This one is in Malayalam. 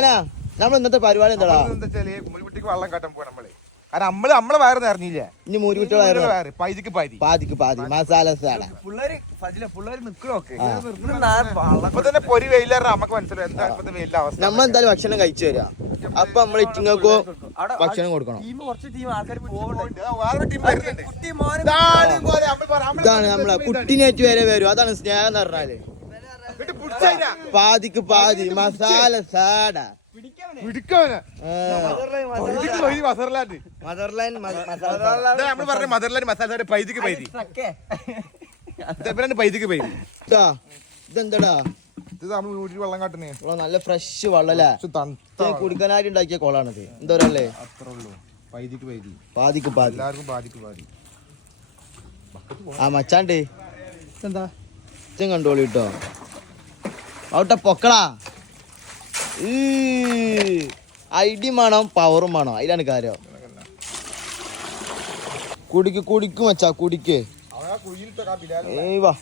മച്ചാനാ നമ്മൾ ഇന്നത്തെ പരിപാടി എന്താ വെച്ചാല് മുരുകുട്ടിക്ക് വെള്ളം കാട്ടാൻ പോവാ നമ്മള്. കാരണം നമ്മളെ വയറ് നിറഞ്ഞില്ല. ഇനി മുരുകുട്ടിയുടെ വയറ് പാതിക്ക് പാതി മസാല സാധ അപ്പൊ തന്നെ പൊരി വെയിലേറെ നമുക്ക് മനസ്സിലായി എന്താ ഇപ്പത്തെ വെയിലിന്റെ അവസ്ഥ. നമ്മൾ എന്തായാലും ഭക്ഷണം കഴിച്ചു തരാം. അപ്പൊ നമ്മൾ ഇറ്റിങ്ങൾക്കോ ഭക്ഷണം കൊടുക്കണം. ഇതാണ് നമ്മളെ കുട്ടിനേറ്റ് വരെ വരും. അതാണ് സ്നേഹം എന്ന് പറഞ്ഞാല്. പാതിക്ക് പാതി മസാല സാഡ ഇതെന്താടാ വെള്ളം കാട്ടുന്നേ നല്ല ഫ്രഷ് വെള്ളല്ലേ കുടിക്കാനായിട്ട് ഉണ്ടാക്കിയ കോളാണിത്. എന്താ പറയല്ലേ പാതിക്ക് പാതി ആ മച്ചാണ്ട് എന്താ കണ്ടോളി കേട്ടോ ഔട്ട പൊക്കളാ ഐഡിയും വേണം പവറും വേണം. അതിലാണ് കാര്യം. കുടിക്കും മച്ചാ കുടിക്ക്. വാ